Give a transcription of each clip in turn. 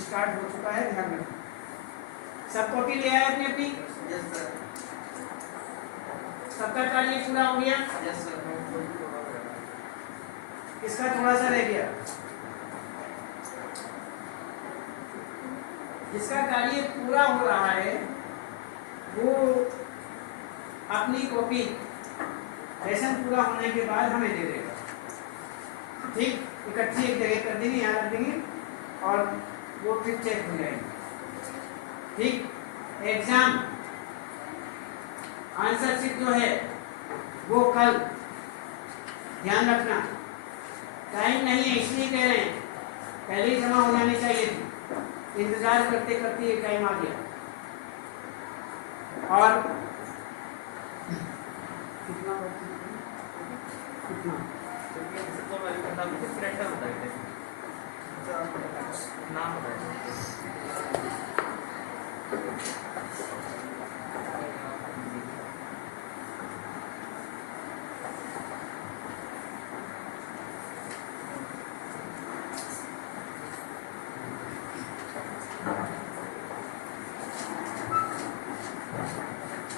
Start हो चुका है, ध्यान रखना। सब कॉपी ले आए अपनी अपनी? Yes sir. सबका कार्य पूरा हो गया? Yes sir. इसका थोड़ा सा रह गया। जिसका कार्य पूरा हो रहा है वो अपनी कॉपी लेसन पूरा होने के बाद हमें दे देगा। ठीक, इकट्ठी एक जगह कर देंगे, यहाँ रख देंगे और वो फिर चेक हो जाएगी। ठीक, एग्जाम आंसर शीट जो है वो कल, ध्यान रखना। टाइम नहीं है इसलिए कह रहे हैं, पहले ही जमा हो जानी चाहिए थी। इंतजार करते करते ये टाइम आ गया। और कितना नाम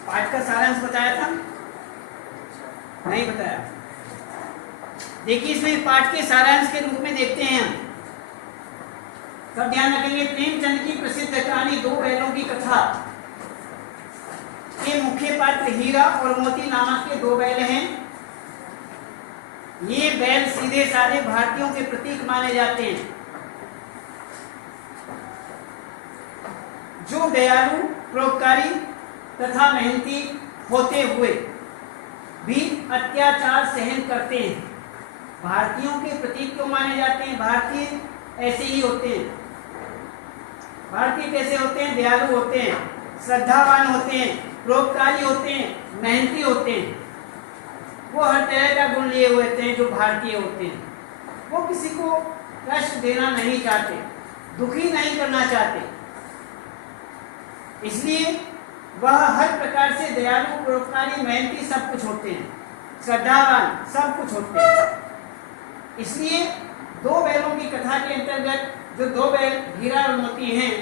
पाठ का सारांश बताया था? नहीं बताया। देखिए इसमें पाठ के सारांश के रूप में देखते हैं हम। सब ध्यान रखेंगे। प्रेमचंद की प्रसिद्ध कहानी दो बैलों की कथा के मुख्य पात्र हीरा और मोती नामक के दो बैल हैं। ये बैल सीधे साधे भारतीयों के प्रतीक माने जाते हैं, जो दयालु, परोपकारी तथा मेहनती होते हुए भी अत्याचार सहन करते हैं। भारतीयों के प्रतीक क्यों माने जाते हैं? भारतीय ऐसे ही होते हैं। भारतीय कैसे होते हैं? दयालु होते हैं, श्रद्धावान होते हैं, परोपकारी होते हैं, मेहनती होते हैं। वो हर तरह का गुण लिए हुए होते हैं जो भारतीय होते हैं। वो किसी को कष्ट देना नहीं चाहते, दुखी नहीं करना चाहते, इसलिए वह हर प्रकार से दयालु, परोपकारी, मेहनती सब कुछ होते हैं, श्रद्धावान सब कुछ होते हैं। इसलिए दो बैलों की कथा के अंतर्गत जो दो बैल हीरा और मोती हैं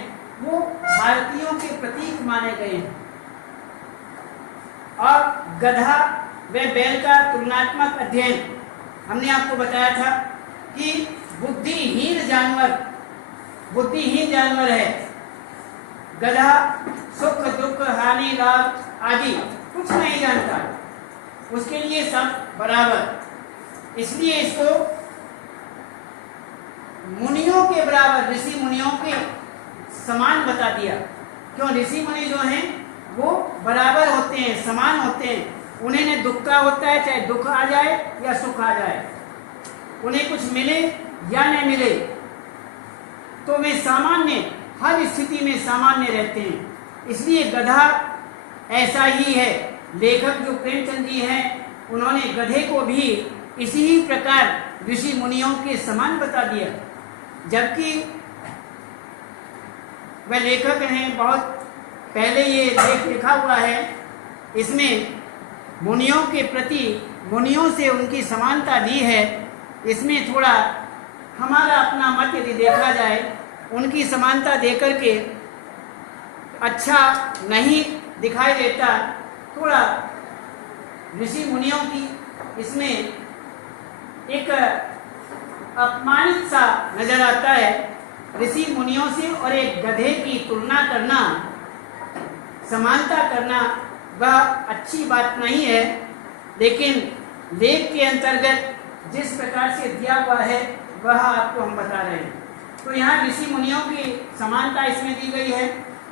वो भारतीयों के प्रतीक माने गए हैं। और गधा व बैल का तुलनात्मक अध्ययन हमने आपको बताया था कि बुद्धिहीन जानवर है। गधा सुख दुख हानि लाभ आदि कुछ नहीं जानता, उसके लिए सब बराबर। इसलिए इसको मुनियों के बराबर, ऋषि मुनियों के समान बता दिया। क्यों? ऋषि मुनि जो हैं वो बराबर होते हैं, समान होते हैं। उन्हें न दुख का होता है, चाहे दुख आ जाए या सुख आ जाए, उन्हें कुछ मिले या न मिले, तो वे सामान्य, हर स्थिति में सामान्य रहते हैं। इसलिए गधा ऐसा ही है। लेखक जो प्रेमचंद जी हैं उन्होंने गधे को भी इसी ही प्रकार ऋषि मुनियों के समान बता दिया। जबकि वह लेखक हैं, बहुत पहले ये लेख लिखा हुआ है, इसमें मुनियों के प्रति, मुनियों से उनकी समानता दी है। इसमें थोड़ा हमारा अपना मत यदि देखा जाए, उनकी समानता देकर के अच्छा नहीं दिखाई देता। थोड़ा ऋषि मुनियों की इसमें एक अपमानित सा नजर आता है। ऋषि मुनियों से और एक गधे की तुलना करना, समानता करना, वह अच्छी बात नहीं है। लेकिन लेख के अंतर्गत जिस प्रकार से दिया हुआ है वह आपको हम बता रहे हैं। तो यहाँ ऋषि मुनियों की समानता इसमें दी गई है।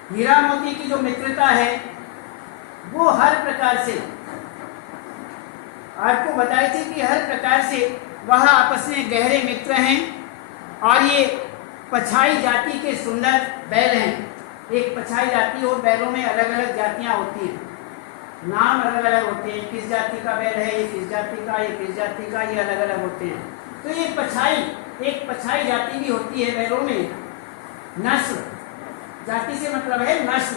हीरा मोती की जो मित्रता है वो हर प्रकार से आपको बताई थी कि हर प्रकार से वह आपस में गहरे मित्र हैं। और ये पछाई जाति के सुंदर बैल हैं। एक पछाई जाति और बैलों में अलग अलग जातियां होती हैं, नाम अलग अलग होते हैं। किस जाति का बैल है, ये किस जाति का, ये किस जाति का, ये अलग अलग होते हैं। तो ये पछाई, एक पछाई जाति भी होती है बैलों में। नस्ल, जाति से मतलब है नस्ल,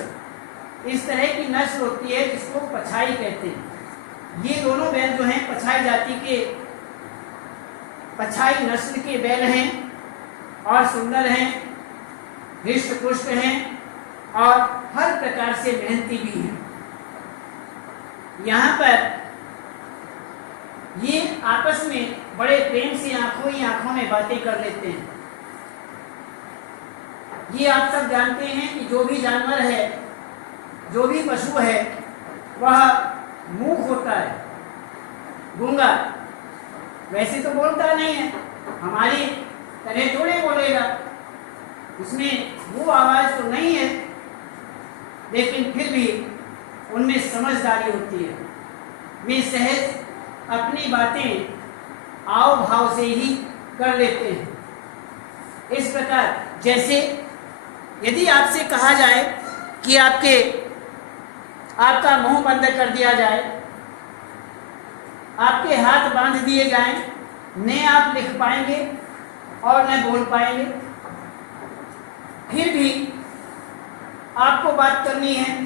इस तरह की नस्ल होती है जिसको पछाई कहते हैं। ये दोनों बैल जो हैं पछाई जाति के, पछाई नस्ल के बैल हैं और सुंदर हैं। हृष्ट पुष्ट हैं और हर प्रकार से मेहनती भी हैं। यहाँ पर ये आपस में बड़े प्रेम से आंखों ही आंखों में बातें कर लेते हैं। ये आप सब जानते हैं कि जो भी जानवर है, जो भी पशु है, वह मूक होता है, गूंगा, वैसे तो बोलता नहीं है, हमारी तरह थोड़े बोलेगा, उसमें वो आवाज तो नहीं है, लेकिन फिर भी उनमें समझदारी होती है। वे सहज अपनी बातें आव भाव से ही कर लेते हैं। इस प्रकार जैसे यदि आपसे कहा जाए कि आपका मुंह बंद कर दिया जाए, आपके हाथ बांध दिए जाएं, न आप लिख पाएंगे और न बोल पाएंगे, फिर भी आपको बात करनी है,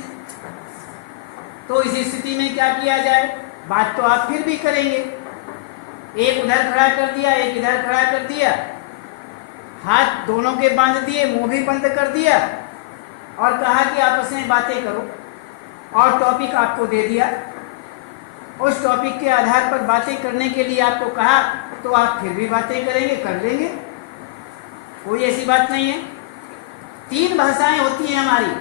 तो इस स्थिति में क्या किया जाए? बात तो आप फिर भी करेंगे। एक उधर खड़ा कर दिया, एक इधर खड़ा कर दिया, हाथ दोनों के बांध दिए, मुंह भी बंद कर दिया और कहा कि आपस में बातें करो, और टॉपिक आपको दे दिया। उस टॉपिक के आधार पर बातें करने के लिए आपको कहा, तो आप फिर भी बातें करेंगे, कर लेंगे, कोई ऐसी बात नहीं है। 3 भाषाएं होती हैं हमारी।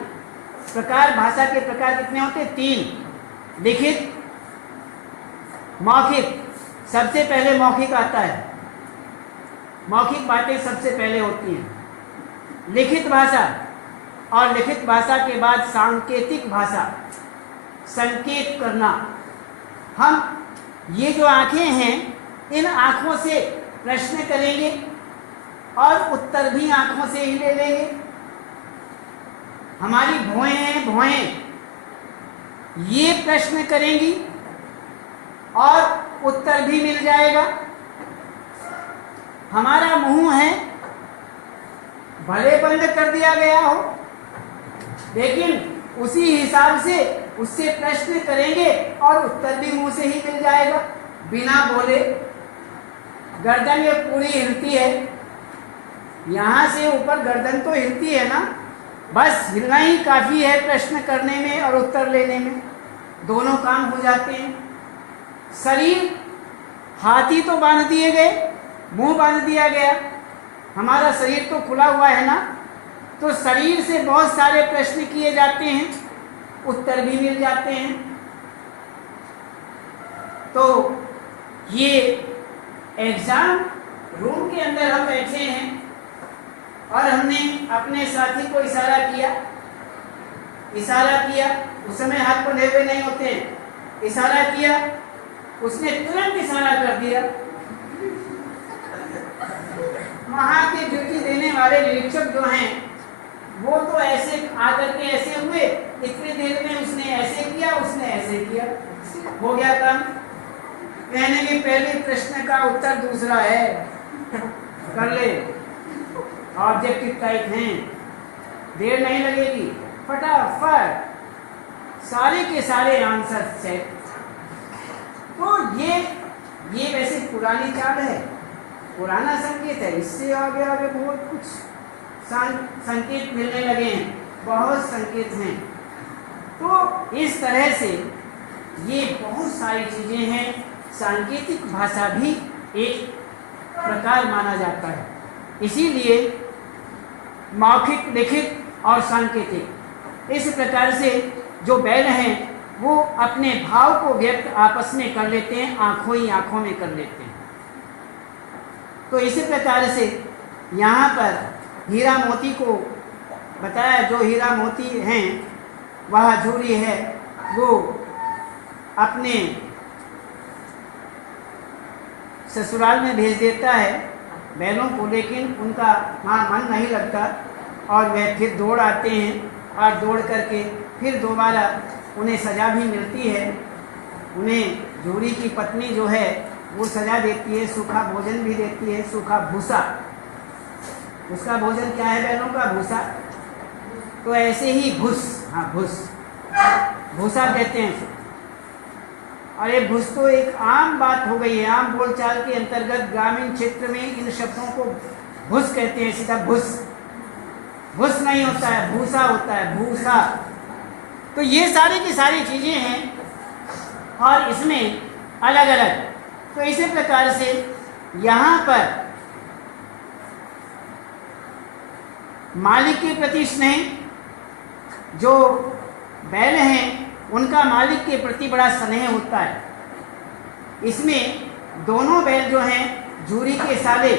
प्रकार, भाषा के प्रकार कितने होते हैं? 3। लिखित, मौखिक, सबसे पहले मौखिक आता है, मौखिक बातें सबसे पहले होती हैं। लिखित भाषा, और लिखित भाषा के बाद सांकेतिक भाषा, संकेत करना। हम ये जो आंखें हैं, इन आंखों से प्रश्न करेंगे और उत्तर भी आंखों से ही ले लेंगे। हमारी भौहें हैं, भौहें ये प्रश्न करेंगी और उत्तर भी मिल जाएगा। हमारा मुंह है, भले बंद कर दिया गया हो, लेकिन उसी हिसाब से उससे प्रश्न करेंगे और उत्तर भी मुंह से ही मिल जाएगा, बिना बोले। गर्दन ये पूरी हिलती है, यहाँ से ऊपर गर्दन तो हिलती है ना, बस हिलना ही काफ़ी है प्रश्न करने में और उत्तर लेने में, दोनों काम हो जाते हैं। शरीर, हाथी तो बांध दिए गए, मुंह बांध दिया गया, हमारा शरीर तो खुला हुआ है ना, तो शरीर से बहुत सारे प्रश्न किए जाते हैं, उत्तर भी मिल जाते हैं। तो ये एग्जाम रूम के अंदर हम बैठे हैं और हमने अपने साथी को इशारा किया, उस समय हाथ बंधे हुए नहीं होते हैं, इशारा किया, उसने तुरंत इशारा कर दिया। वहाँ के ड्यूटी देने वाले निरीक्षक जो हैं, वो तो ऐसे आकर के ऐसे हुए, इतनी देर में उसने ऐसे किया, उसने ऐसे किया, हो गया काम। कहने के पहले प्रश्न का उत्तर दूसरा है, कर ले, ऑब्जेक्टिव टाइप हैं, देर नहीं लगेगी, फटाफट सारे के सारे आंसर सेट। तो ये वैसे पुरानी चाल है, पुराना संकेत है, इससे आगे आगे बहुत कुछ संकेत मिलने लगे हैं, बहुत संकेत हैं। तो इस तरह से ये बहुत सारी चीज़ें हैं। सांकेतिक भाषा भी एक प्रकार माना जाता है। इसीलिए मौखिक, लिखित और सांकेतिक, इस प्रकार से जो बैल हैं वो अपने भाव को व्यक्त आपस में कर लेते हैं, आंखों ही आंखों में कर लेते हैं। तो इसी प्रकार से यहाँ पर हीरा मोती को बताया, जो हीरा मोती हैं वह झूरी है, वो अपने ससुराल में भेज देता है बैलों को, लेकिन उनका वहाँ मन नहीं लगता और वह फिर दौड़ आते हैं और दौड़ करके फिर दोबारा उन्हें सज़ा भी मिलती है। उन्हें झूरी की पत्नी जो है वो सज़ा देती है, सूखा भोजन भी देती है, सूखा भूसा। उसका भोजन क्या है बैलों का? भूसा। तो ऐसे ही भूस, हाँ भूसा कहते हैं। और ये भूस तो एक आम बात हो गई है, आम बोलचाल के अंतर्गत ग्रामीण क्षेत्र में इन शब्दों को भूस कहते हैं, सीधा भूस। भूस नहीं होता है, भूसा होता है, भूसा। तो ये सारी की सारी चीज़ें हैं और इसमें अलग अलग। तो इसी प्रकार से यहाँ पर मालिक के प्रति स्नेह, जो बैल हैं उनका मालिक के प्रति बड़ा स्नेह होता है। इसमें दोनों बैल जो हैं झूरी के साले,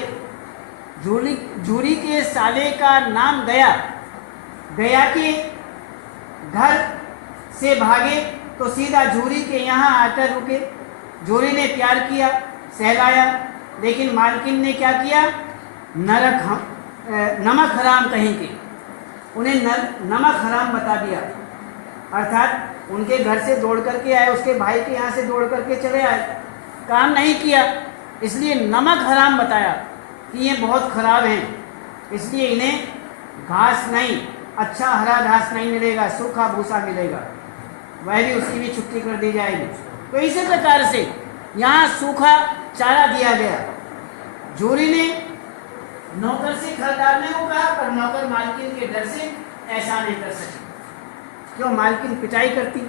झूरी के साले का नाम गया, गया के घर से भागे तो सीधा झूरी के यहाँ आकर रुके। झूरी ने प्यार किया, सहलाया, लेकिन मालकिन ने क्या किया, नमक हराम कहेंगे, उन्हें नमक हराम बता दिया। अर्थात उनके घर से दौड़ करके आए, उसके भाई के यहाँ से दौड़ करके चले आए, काम नहीं किया, इसलिए नमक हराम बताया कि ये बहुत खराब हैं, इसलिए इन्हें घास नहीं, अच्छा हरा घास नहीं मिलेगा, सूखा भूसा मिलेगा, वह भी उसकी भी छुट्टी कर दी जाएगी। तो इसी प्रकार से यहाँ सूखा चारा दिया गया। झूरी ने नौकर से खल डालने को कहा, पर नौकर मालकिन के डर से ऐसा नहीं कर सके। क्यों? मालकिन पिटाई करती,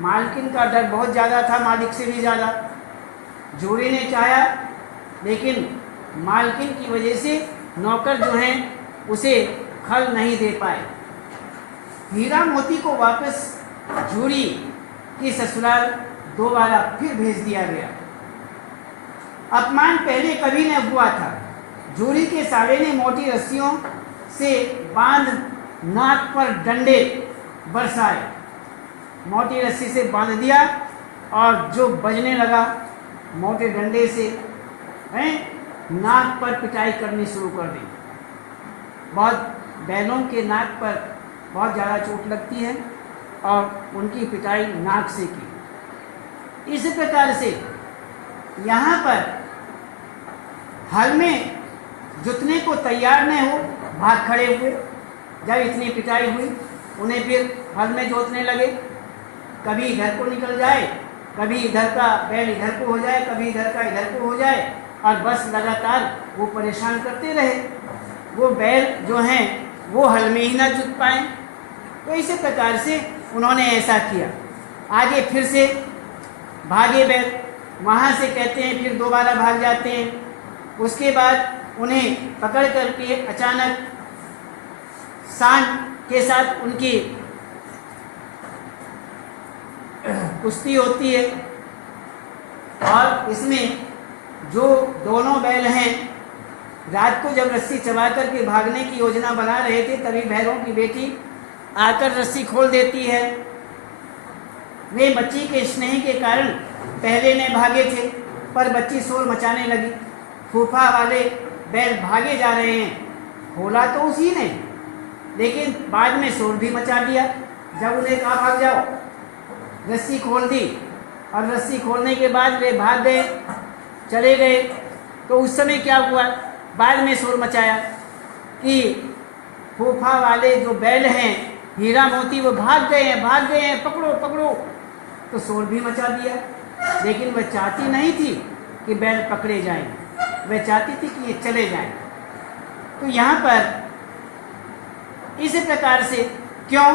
मालकिन का डर बहुत ज़्यादा था, मालिक से भी ज़्यादा। झूरी ने चाहा, लेकिन मालकिन की वजह से नौकर जो हैं उसे खल नहीं दे पाए। हीरा मोती को वापस झूरी की ससुराल दोबारा फिर भेज दिया गया। अपमान पहले कभी न हुआ था। झूरी के साले ने मोटी रस्सियों से बांध नाक पर डंडे बरसाए, मोटी रस्सी से बांध दिया और जो बजने लगा मोटे डंडे से, हैं, नाक पर पिटाई करनी शुरू कर दी। बहुत बैलों के नाक पर बहुत ज़्यादा चोट लगती है और उनकी पिटाई नाक से की। इस प्रकार से यहाँ पर हल में जुतने को तैयार न हो, भाग खड़े हुए। जब इतनी पिटाई हुई, उन्हें फिर हल में जोतने लगे। कभी इधर को निकल जाए, कभी इधर का बैल इधर को हो जाए, कभी इधर का इधर को हो जाए, और बस लगातार वो परेशान करते रहे। वो बैल जो हैं वो हल में ही ना जुत पाए। तो इसी प्रकार से उन्होंने ऐसा किया। आगे फिर से भागे बैल, वहाँ से कहते हैं फिर दोबारा भाग जाते हैं। उसके बाद उन्हें पकड़ करके अचानक सांड के साथ उनकी कुश्ती होती है, और इसमें जो दोनों बैल हैं रात को जब रस्सी चबा करके भागने की योजना बना रहे थे, तभी भैरों की बेटी आकर रस्सी खोल देती है। वे बच्ची के स्नेह के कारण पहले ने भागे थे, पर बच्ची शोर मचाने लगी। फूफा वाले बैल भागे जा रहे हैं, खोला तो उसी ने, लेकिन बाद में शोर भी मचा दिया। जब उन्हें कहा भाग जाओ, रस्सी खोल दी, और रस्सी खोलने के बाद वे भाग गए, चले गए। तो उस समय क्या हुआ, बाद में शोर मचाया कि फूफा वाले जो बैल हैं हीरा मोती, वो भाग गए हैं, पकड़ो पकड़ो। तो शोर भी मचा दिया, लेकिन वह चाहती नहीं थी कि बैल पकड़े जाएं, वह चाहती थी कि ये चले जाएं। तो यहाँ पर इस प्रकार से, क्यों,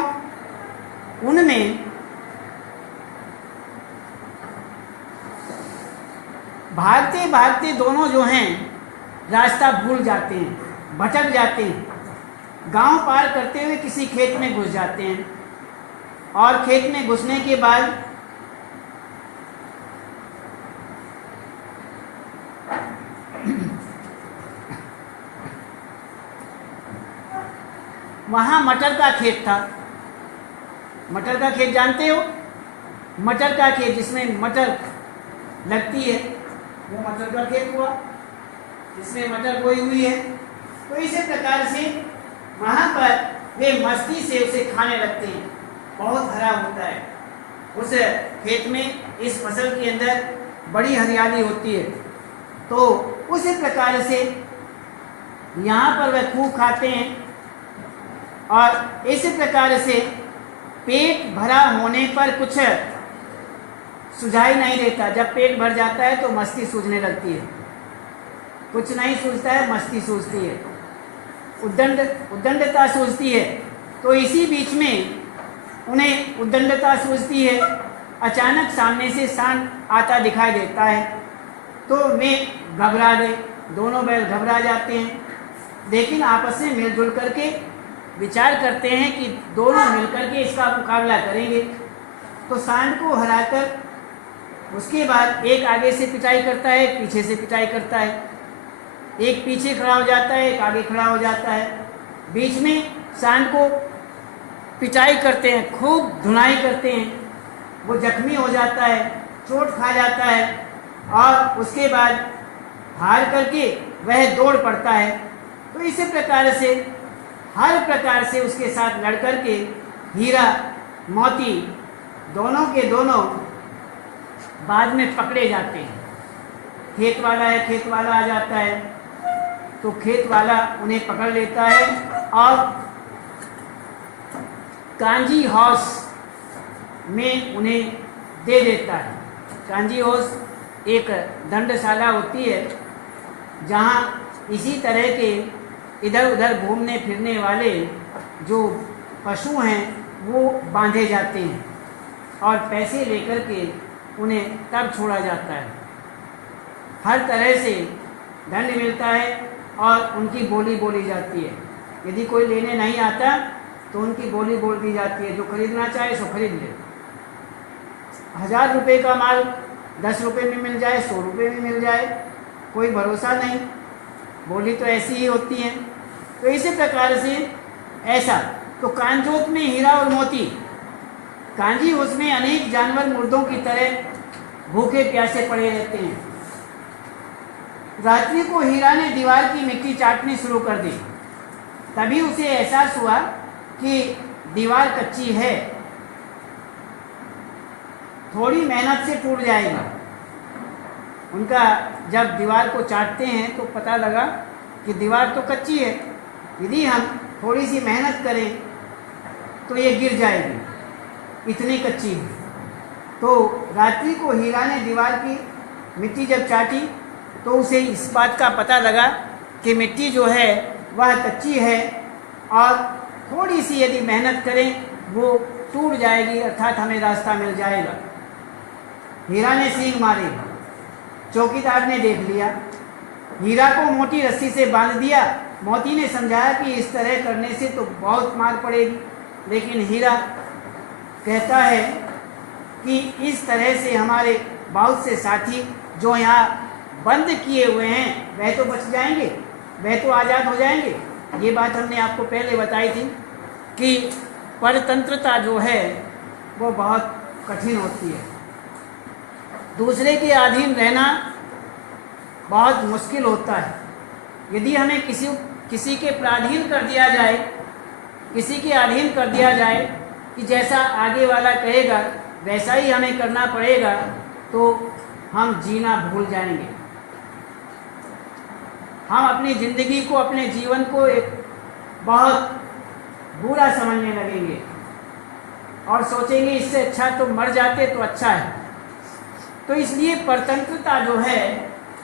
उनमें भागते भागते दोनों जो हैं रास्ता भूल जाते हैं, भटक जाते हैं। गांव पार करते हुए किसी खेत में घुस जाते हैं, और खेत में घुसने के बाद वहाँ मटर का खेत था। मटर का खेत जानते हो, मटर का खेत जिसमें मटर लगती है, वो मटर का खेत हुआ, जिसमें मटर बोई हुई है। तो इसी प्रकार से वहाँ पर वे मस्ती से उसे खाने लगते हैं। बहुत हरा होता है उस खेत में, इस फसल के अंदर बड़ी हरियाली होती है। तो उसी प्रकार से यहाँ पर वे खूब खाते हैं, और इसी प्रकार से पेट भरा होने पर कुछ सुझाई नहीं देता। जब पेट भर जाता है तो मस्ती सूझने लगती है, कुछ नहीं सूझता है, मस्ती सूझती है। उद्दंडता सूझती है। तो इसी बीच में उन्हें उद्दंडता सूझती है। अचानक सामने से सांड आता दिखाई देता है तो वे घबरा गए, दोनों बैल घबरा जाते हैं, लेकिन आपस में मिलजुल करके विचार करते हैं कि दोनों मिलकर के इसका मुकाबला करेंगे। तो सांड को हराकर उसके बाद एक आगे से पिटाई करता है, एक पीछे से पिटाई करता है। एक पीछे खड़ा हो जाता है, एक आगे खड़ा हो जाता है। बीच में सांड को पिटाई करते हैं, खूब धुनाई करते हैं। वो जख्मी हो जाता है, चोट खा जाता है और उसके बाद हार करके वह दौड़ पड़ता है। तो इसी प्रकार से हर प्रकार से उसके साथ लड़ कर के हीरा मोती दोनों के दोनों बाद में पकड़े जाते हैं। खेत वाला है, खेत वाला आ जाता है तो खेत वाला उन्हें पकड़ लेता है और कांजी हाउस में उन्हें दे देता है। कांजी हाउस एक दंडशाला होती है जहाँ इसी तरह के इधर उधर घूमने फिरने वाले जो पशु हैं वो बांधे जाते हैं और पैसे लेकर के उन्हें तब छोड़ा जाता है। हर तरह से दंड मिलता है और उनकी बोली बोली जाती है। यदि कोई लेने नहीं आता तो उनकी बोली बोल दी जाती है, जो खरीदना चाहे सो खरीद ले। 1000 रुपये का माल 10 रुपये में मिल जाए, 100 रुपये में मिल जाए, कोई भरोसा नहीं। बोली तो ऐसी ही होती है। तो इसी प्रकार से ऐसा तो कांजोत में हीरा और मोती, कांजी उसमें अनेक जानवर मुर्दों की तरह भूखे प्यासे पड़े रहते हैं। रात्रि को हीरा ने दीवार की मिट्टी चाटनी शुरू कर दी। तभी उसे एहसास हुआ कि दीवार कच्ची है, थोड़ी मेहनत से टूट जाएगा। उनका जब दीवार को चाटते हैं तो पता लगा कि दीवार तो कच्ची है, यदि हम थोड़ी सी मेहनत करें तो ये गिर जाएगी, इतनी कच्ची है। तो रात्रि को हीरा ने दीवार की मिट्टी जब चाटी तो उसे इस बात का पता लगा कि मिट्टी जो है वह कच्ची है और थोड़ी सी यदि मेहनत करें वो टूट जाएगी, अर्थात हमें रास्ता मिल जाएगा। हीरा ने सींग मारी, चौकीदार ने देख लिया, हीरा को मोटी रस्सी से बांध दिया। मोती ने समझाया कि इस तरह करने से तो बहुत मार पड़ेगी, लेकिन हीरा कहता है कि इस तरह से हमारे बहुत से साथी जो यहाँ बंद किए हुए हैं वह तो बच जाएंगे, वह तो आज़ाद हो जाएंगे। ये बात हमने आपको पहले बताई थी कि परतंत्रता जो है वो बहुत कठिन होती है। दूसरे के अधीन रहना बहुत मुश्किल होता है। यदि हमें किसी के पराधीन कर दिया जाए, किसी के अधीन कर दिया जाए कि जैसा आगे वाला कहेगा वैसा ही हमें करना पड़ेगा, तो हम जीना भूल जाएंगे। हम अपनी ज़िंदगी को, अपने जीवन को एक बहुत बुरा समझने लगेंगे और सोचेंगे इससे अच्छा तो मर जाते तो अच्छा है। तो इसलिए परतंत्रता जो है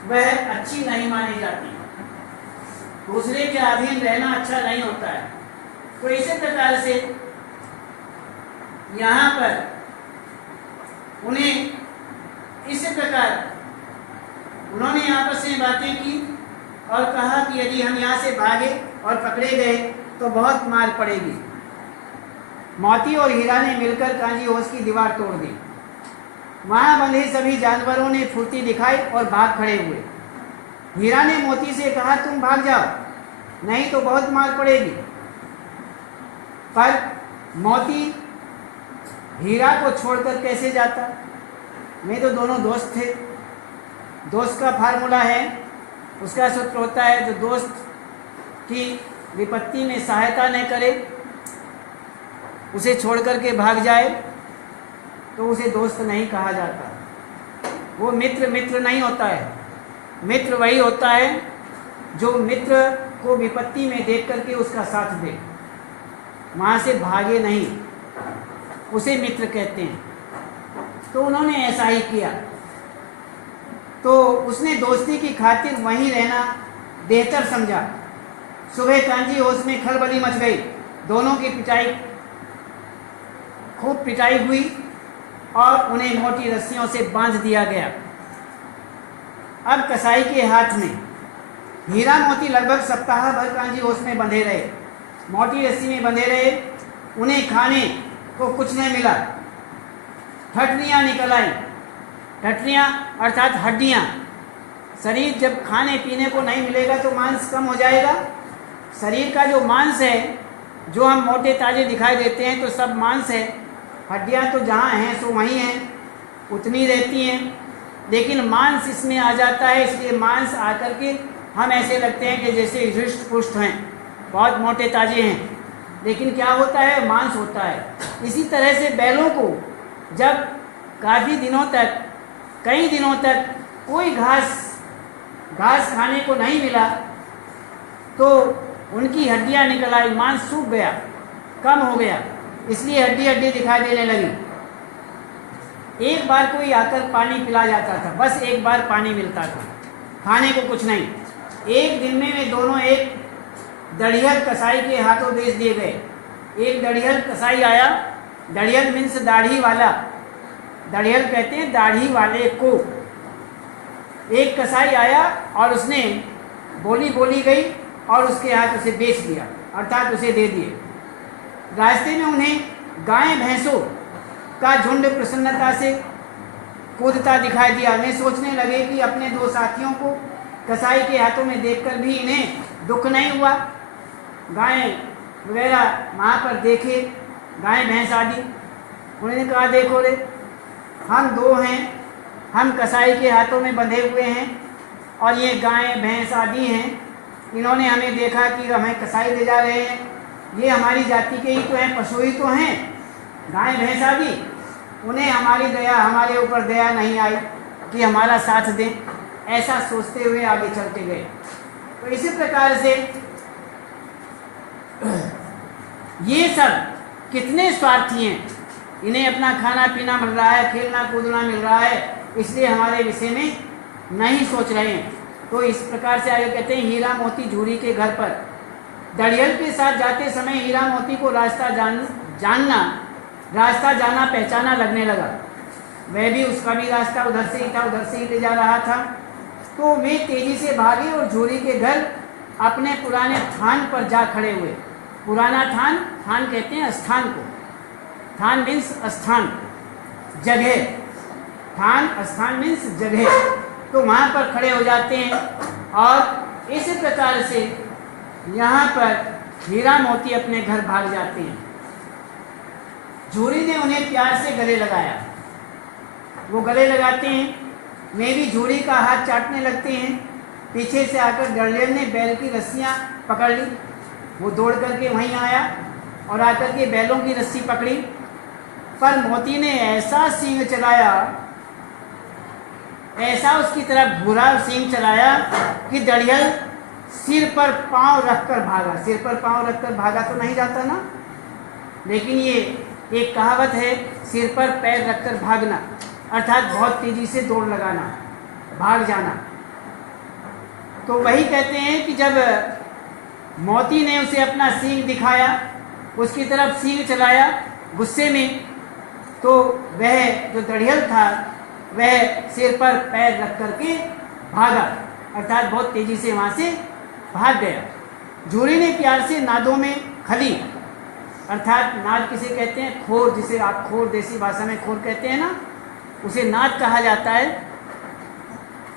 वह अच्छी नहीं मानी जाती, दूसरे के अधीन रहना अच्छा नहीं होता है। तो इसी प्रकार से यहाँ पर उन्हें इसी प्रकार उन्होंने आपस में बातें की और कहा कि यदि हम यहाँ से भागे और पकड़े गए तो बहुत मार पड़ेगी। मोती और हीरा ने मिलकर कांजी हाउस की दीवार तोड़ दी। वहाँ बंधे सभी जानवरों ने फुर्ती दिखाई और भाग खड़े हुए। हीरा ने मोती से कहा, तुम भाग जाओ, नहीं तो बहुत मार पड़ेगी। पर मोती हीरा को छोड़कर कैसे जाता? वे तो दोनों दोस्त थे। दोस्त का फार्मूला है, उसका सूत्र होता है, जो दोस्त की विपत्ति में सहायता न करे, उसे छोड़ करके भाग जाए तो उसे दोस्त नहीं कहा जाता। वो मित्र नहीं होता है। मित्र वही होता है जो मित्र को विपत्ति में देख करके उसका साथ दे, वहाँ से भागे नहीं, उसे मित्र कहते हैं। तो उन्होंने ऐसा ही किया। तो उसने दोस्ती की खातिर वहीं रहना बेहतर समझा। सुबह कांजी होश में खलबली मच गई, दोनों की पिटाई, खूब पिटाई हुई और उन्हें मोटी रस्सियों से बांध दिया गया। अब कसाई के हाथ में हीरा मोती लगभग सप्ताह भर कांजी होश में बंधे रहे, मोटी रस्सी में बंधे रहे। उन्हें खाने को कुछ नहीं मिला। ठटनियाँ निकल आई। ठटनियाँ अर्थात हड्डियाँ। शरीर जब खाने पीने को नहीं मिलेगा तो मांस कम हो जाएगा। शरीर का जो मांस है, जो हम मोटे ताजे दिखाई देते हैं तो सब मांस है, हड्डियाँ तो जहाँ हैं सो वहीं हैं, उतनी रहती हैं, लेकिन मांस इसमें आ जाता है। इसलिए मांस आकर के हम ऐसे लगते हैं कि जैसे हृष्ट पुष्ट हैं, बहुत मोटे ताजे हैं, लेकिन क्या होता है, मांस होता है। इसी तरह से बैलों को जब काफ़ी दिनों तक, कई दिनों तक कोई घास खाने को नहीं मिला तो उनकी हड्डियां निकल आई, मांस सूख गया, कम हो गया, इसलिए हड्डी दिखाई देने लगी। एक बार कोई आकर पानी पिला जाता था, बस एक बार पानी मिलता था, खाने को कुछ नहीं। एक दिन में वे दोनों एक दड़ियल कसाई के हाथों भेज दिए गए। एक दड़ियल कसाई आया, दड़ियल मीन्स दाढ़ी वाला, दड़ियल कहते हैं दाढ़ी वाले को। एक कसाई आया और उसने बोली गई और उसके हाथ उसे बेच दिया, अर्थात उसे दे दिए। रास्ते में उन्हें गाय भैंसों का झुंड प्रसन्नता से कूदता दिखाई दिया। वे सोचने लगे कि अपने दो साथियों को कसाई के हाथों में देखकर भी इन्हें दुख नहीं हुआ। गाय वगैरह वहाँ पर देखे, गाय भैंस आदि। उन्होंने कहा, देखो रे, हम दो हैं, हम कसाई के हाथों में बंधे हुए हैं और ये गाय भैंस आदि हैं। इन्होंने हमें देखा कि हमें कसाई ले जा रहे हैं, ये हमारी जाति के ही तो हैं, पशु ही तो हैं, गाय भैंस आदि। उन्हें हमारे ऊपर दया नहीं आई कि हमारा साथ दें। ऐसा सोचते हुए आगे चलते गए। तो इसी प्रकार से ये सब कितने स्वार्थी हैं, इन्हें अपना खाना पीना मिल रहा है, खेलना कूदना मिल रहा है, इसलिए हमारे विषय में नहीं सोच रहे हैं। तो इस प्रकार से आगे कहते हैं, हीरा मोती झूरी के घर पर। दड़ियल के साथ जाते समय हीरा मोती को रास्ता जाना पहचाना लगने लगा। वह भी, उसका भी रास्ता उधर से ही था, उधर से ही ले जा रहा था। तो वे तेजी से भागे और झूरी के घर अपने पुराने थान पर जा खड़े हुए। पुराना थान, थान कहते हैं स्थान को, थान मीन्स स्थान, जगह, थान स्थान मीन्स जगह। तो वहाँ पर खड़े हो जाते हैं और इस प्रकार से यहाँ पर हीरा मोती अपने घर भाग जाते हैं। झूरी ने उन्हें प्यार से गले लगाया, वो गले लगाते हैं, वे भी झूरी का हाथ चाटने लगते हैं। पीछे से आकर दड़ियल ने बैल की रस्सियाँ पकड़ ली। वो दौड़ करके वहीं आया और आकर के बैलों की रस्सी पकड़ी, पर मोती ने ऐसा सींग चलाया, ऐसा उसकी तरफ घूरा सींग चलाया कि दड़ियल सिर पर पांव रखकर भागा। सिर पर पांव रखकर भागा तो नहीं जाता ना, लेकिन ये एक कहावत है, सिर पर पैर रखकर भागना, अर्थात बहुत तेजी से दौड़ लगाना, भाग जाना। तो वही कहते हैं कि जब मोती ने उसे अपना सींग दिखाया, उसकी तरफ सींग चलाया गुस्से में, तो वह जो दड़ियल था वह सिर पर पैर रख करके भागा, अर्थात बहुत तेजी से वहाँ से भाग गया। झूरी ने प्यार से नादों में खली, अर्थात नाद किसे कहते हैं, खोर, जिसे आप खोर देसी भाषा में खोर कहते हैं ना, उसे नाद कहा जाता है।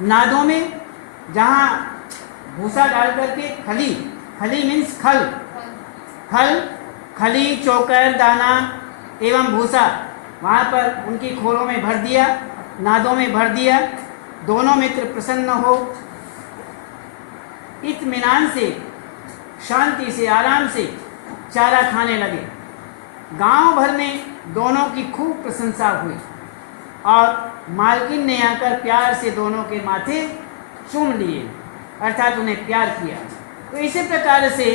नादों में जहाँ भूसा डाल करके खली, खली मीन्स खल, खल, खली, चोकर, दाना एवं भूसा, वहाँ पर उनकी खोरों में भर दिया, नादों में भर दिया। दोनों मित्र प्रसन्न हो इत्मीनान से, शांति से, आराम से चारा खाने लगे। गांव भर में दोनों की खूब प्रशंसा हुई और मालकिन ने आकर प्यार से दोनों के माथे चूम लिए, अर्थात उन्हें प्यार किया। तो इसी प्रकार से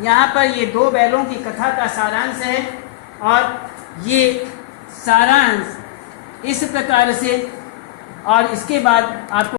यहाँ पर ये दो बैलों की कथा का सारांश है और ये सारांश इस प्रकार से, और इसके बाद आपको